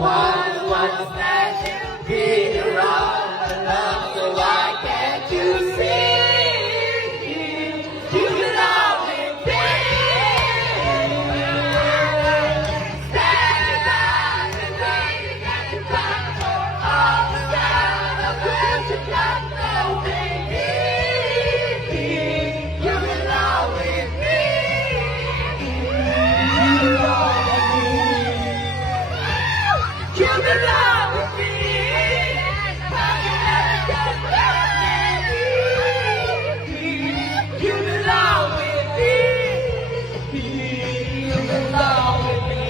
one wants that you be around. Love, so why can't you see? You belong with me. Stand up and wait at the back for all the sound of words you got no baby. You belong with me. You belong with me. You belong with me. You belong with me. You belong with me.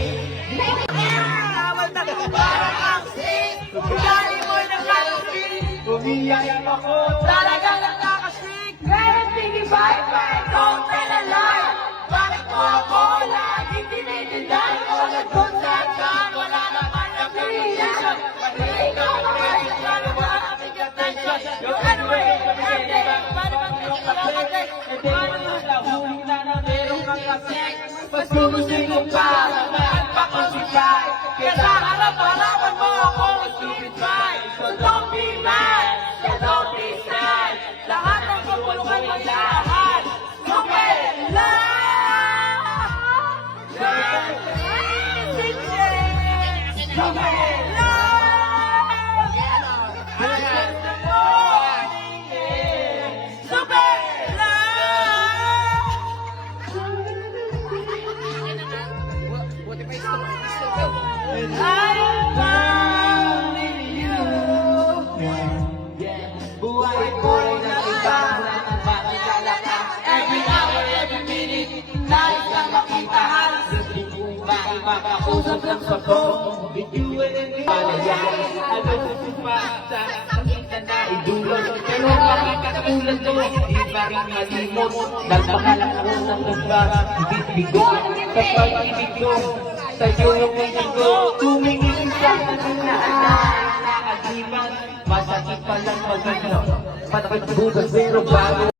Parang ang sing, galing mo'y nakakasing. Umiyak ako, talagang nakakasing. Kaya tingibay-bay, don't tell a lie. Bakit mo ako laging tinitinday? Wala doon sa akin, wala naman ang creation. Pati ikaw naman, sana wala kaming attention. Yung anyway, everyday, paano bang nakakatay? Paano yung lahuli na na meron kang kasing? Mas gugustuhin ko pa, naman pa ko si Kai. Kaya sa harap-harapan mo ako, stupid boy. So don't be mad, so don't be sad. Lahat ng kapulukan ng lahat, stupid love. Buhay ko rin ang iba ng makikala ka. Every hour, every minute, nais ka makita. Hindi ko makakausap ng sapo. With you and me, palayan. Alam ko pa, sana makita na idulog. Pero makikatulad to, hindi pa rin malimot. Nagpakalang ako ng ganda, hindi bigo. Kapag ibig ko, sa'yo yung pinig ko. Tumingin sa akin na nakaliman. Masakit pa lang pag-ino. Patapit bukas pero bago